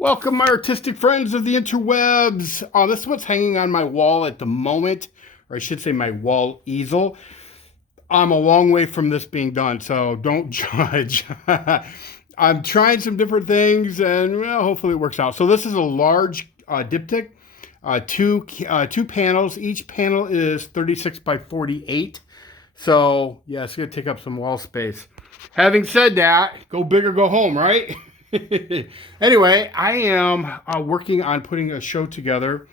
Welcome, my artistic friends of the interwebs. This is what's hanging on my wall at the moment, or I should say my wall easel. I'm a long way from this being done, so don't judge. I'm trying some different things, and well, hopefully it works out. So this is a large diptych, two panels. Each panel is 36 by 48. So yeah, it's gonna take up some wall space. Having said that, go big or go home, right? Anyway, I am working on putting a show together.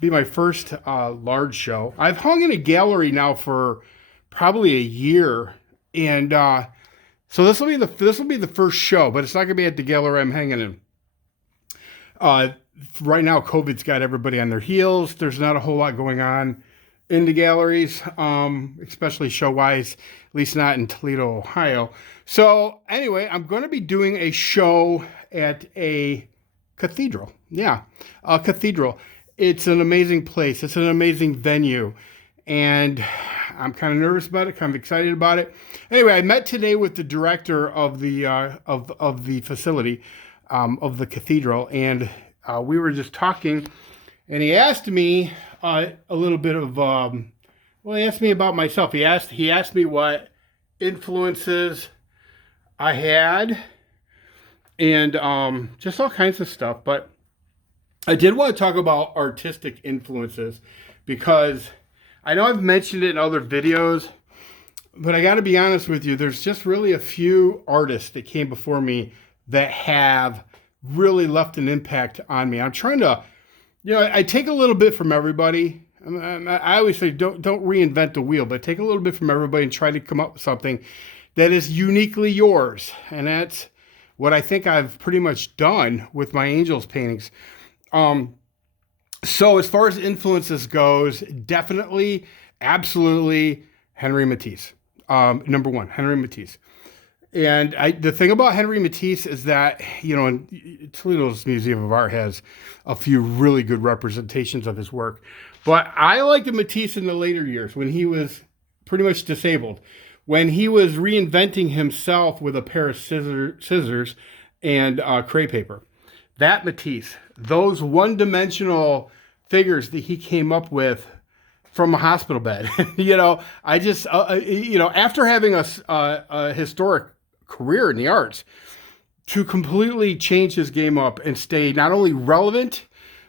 Be my first large show. I've hung in a gallery now for probably a year, and so this will be the first show, but it's not going to be at the gallery I'm hanging in. Uh, right now, COVID's got everybody on their heels. There's not a whole lot going on in the galleries, especially show wise, at least not in Toledo, Ohio. So anyway, I'm going to be doing a show at a cathedral. Yeah, a cathedral. It's an amazing place. It's an amazing venue, and I'm kind of nervous about it, kind of excited about it. Anyway, I met today with the director of the of the facility of the cathedral, and we were just talking, and he asked me a little bit of well, he asked me about myself. He asked me what influences I had, and just all kinds of stuff. But I did want to talk about artistic influences because I know I've mentioned it in other videos, but I got to be honest with you. There's just really a few artists that came before me that have really left an impact on me. I'm trying to, I take a little bit from everybody. I always say don't reinvent the wheel, but take a little bit from everybody and try to come up with something that is uniquely yours. And that's what I think I've pretty much done with my angels paintings. So as far as influences goes, definitely, absolutely Henri Matisse. Number one, Henri Matisse. And the thing about Henri Matisse is that, Toledo's Museum of Art has a few really good representations of his work. But I liked Matisse in the later years when he was pretty much disabled, when he was reinventing himself with a pair of scissors and crepe paper. That Matisse, those one-dimensional figures that he came up with from a hospital bed. I just, after having a historic career in the arts, to completely change his game up and stay not only relevant,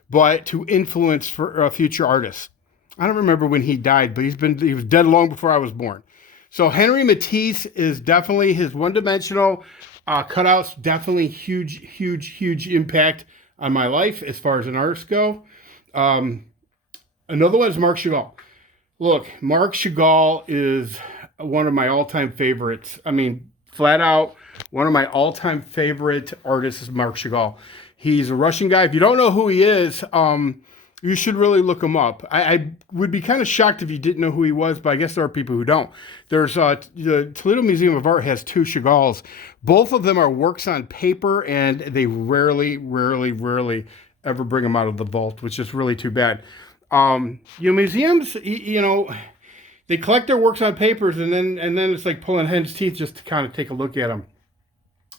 but to influence for future artists. I don't remember when he died, but he was dead long before I was born. So Henri Matisse is definitely his one-dimensional cutouts, definitely huge impact on my life as far as an artist go. Another one is Marc Chagall. Look, Marc Chagall is one of my all-time favorites. I mean, flat out, one of my all-time favorite artists is Marc Chagall. He's a Russian guy. If you don't know who he is, you should really look him up. I would be kind of shocked if you didn't know who he was, but I guess there are people who don't. There's the Toledo Museum of Art has two Chagalls. Both of them are works on paper, and they rarely ever bring them out of the vault, which is really too bad. Museums, they collect their works on papers, and then it's like pulling hen's teeth just to kind of take a look at them.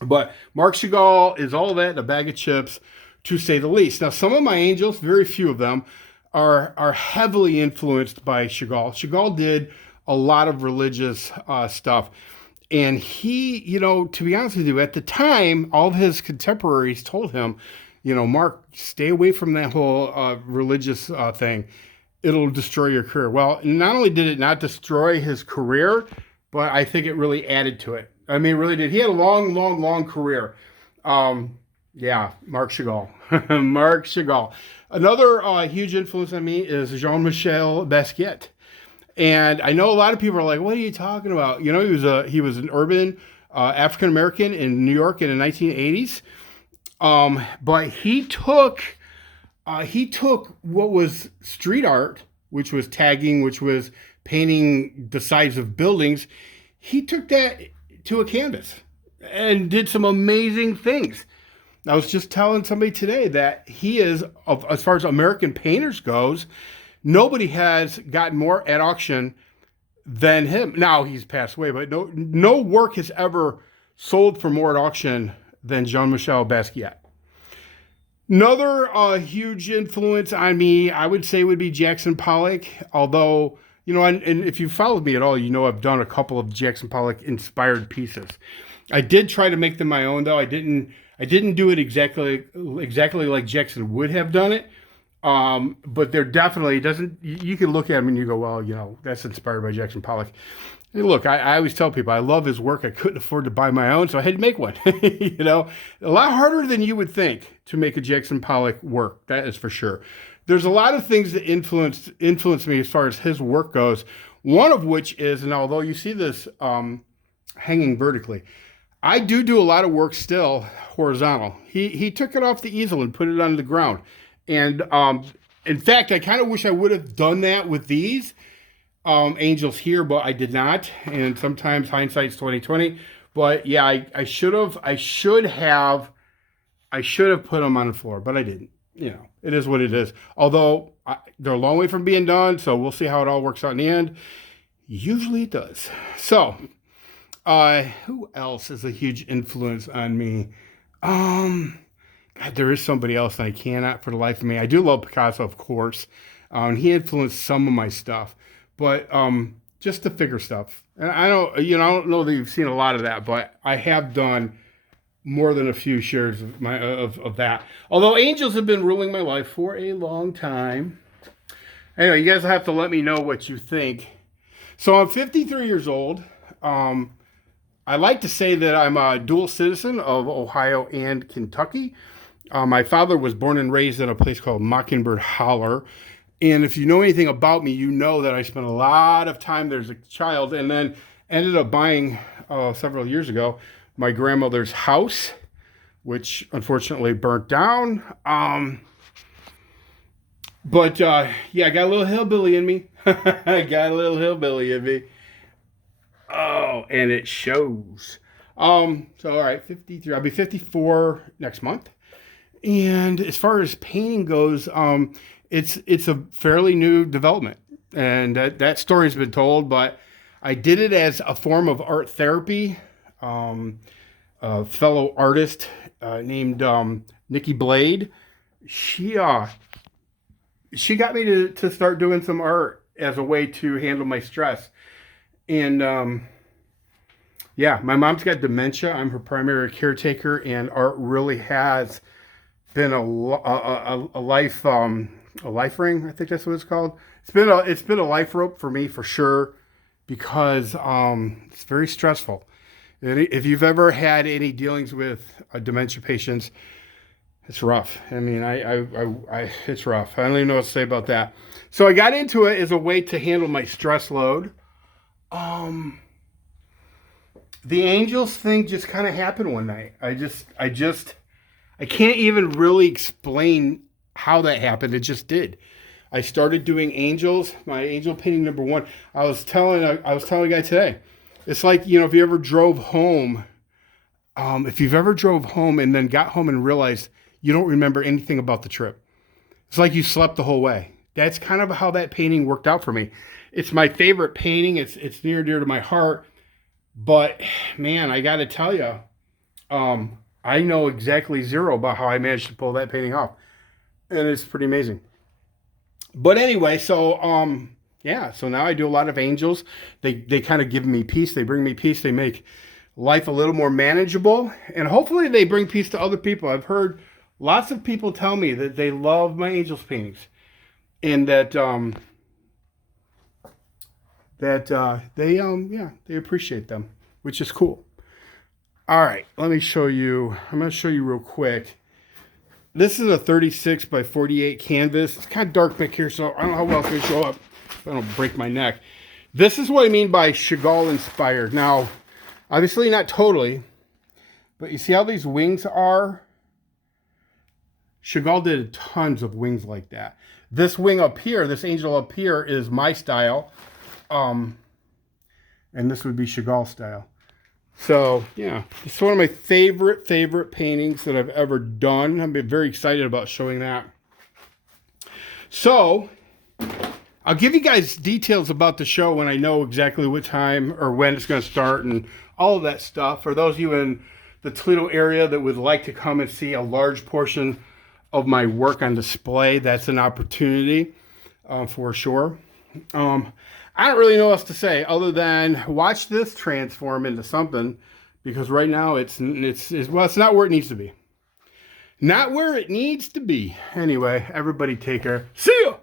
But Marc Chagall is all that in a bag of chips, to say the least. Now, some of my angels, very few of them, are heavily influenced by Chagall. Chagall did a lot of religious stuff. And he, to be honest with you, at the time, all of his contemporaries told him, Mark, stay away from that whole religious thing. It'll destroy your career. Well, not only did it not destroy his career, but I think it really added to it. I mean, it really did. He had a long career. Yeah, Marc Chagall. Marc Chagall. Another huge influence on me is Jean-Michel Basquiat. And I know a lot of people are like, what are you talking about? He was an urban African-American in New York in the 1980s. But he took what was street art, which was tagging, which was painting the sides of buildings. He took that to a canvas and did some amazing things. I was just telling somebody today that he is, as far as American painters goes, nobody has gotten more at auction than him. Now he's passed away, but no work has ever sold for more at auction than Jean-Michel Basquiat. Another huge influence on me, I would say, would be Jackson Pollock. Although, and if you followed me at all, I've done a couple of Jackson Pollock inspired pieces. I did try to make them my own, though. I didn't do it exactly like Jackson would have done it. But they're definitely, it doesn't, you can look at them and you go, well, that's inspired by Jackson Pollock. Hey, look, I always tell people I love his work. I couldn't afford to buy my own, so I had to make one. A lot harder than you would think to make a Jackson Pollock work. That is for sure. There's a lot of things that influence me as far as his work goes. One of which is, and although you see this hanging vertically, I do a lot of work still horizontal. He took it off the easel and put it on the ground, and in fact, I kind of wish I would have done that with these angels here, but I did not. And sometimes hindsight's 2020. But yeah, I should have. I should have put them on the floor, but I didn't. It is what it is. Although they're a long way from being done, so we'll see how it all works out in the end. Usually it does. So, who else is a huge influence on me? God, there is somebody else, and I cannot for the life of me. I do love Picasso, of course. And he influenced some of my stuff. But just the figure stuff, and I don't know that you've seen a lot of that, but I have done more than a few shares of that. Although angels have been ruling my life for a long time. Anyway, you guys have to let me know what you think. So I'm 53 years old. I like to say that I'm a dual citizen of Ohio and Kentucky. My father was born and raised in a place called Mockingbird Holler. And if you know anything about me, you know that I spent a lot of time there as a child, and then ended up buying several years ago my grandmother's house, which unfortunately burnt down. But yeah, I got a little hillbilly in me. I got a little hillbilly in me. Oh, and it shows. So all right, 53. I'll be 54 next month. And as far as painting goes, it's a fairly new development, and that story's been told. But I did it as a form of art therapy. A fellow artist named Nikki Blade, she got me to start doing some art as a way to handle my stress. And yeah, my mom's got dementia. I'm her primary caretaker, and art really has been a life a life ring. I think that's what it's called. It's been a life rope for me for sure, because it's very stressful. If you've ever had any dealings with dementia patients, it's rough. I mean, it's rough. I don't even know what to say about that. So I got into it as a way to handle my stress load. The angels thing just kind of happened one night. I can't even really explain how that happened. It just did. I started doing angels, my angel painting number one. I was telling a guy today, it's like, if you ever drove home, and then got home and realized you don't remember anything about the trip. It's like you slept the whole way. That's kind of how that painting worked out for me. It's my favorite painting. It's near and dear to my heart. But man, I got to tell you, I know exactly zero about how I managed to pull that painting off, and it's pretty amazing. But anyway, so yeah, so now I do a lot of angels. They kind of give me peace. They bring me peace. They make life a little more manageable, and hopefully they bring peace to other people. I've heard lots of people tell me that they love my angels paintings, and that they appreciate them, which is cool. All right, let me show you. I'm going to show you real quick. This is a 36 by 48 canvas. It's kind of dark back here, so I don't know how well it's going to show up if I don't break my neck. This is what I mean by Chagall inspired. Now, obviously not totally, but you see how these wings are? Chagall did tons of wings like that. This wing up here, this angel up here, is my style. And this would be Chagall style. So, yeah, it's one of my favorite paintings that I've ever done. I'm very excited about showing that. So, I'll give you guys details about the show when I know exactly what time or when it's going to start and all of that stuff. For those of you in the Toledo area that would like to come and see a large portion of my work on display, that's an opportunity for sure. I don't really know what else to say other than watch this transform into something, because right now it's not where it needs to be. Not where it needs to be. Anyway, everybody take care. See ya!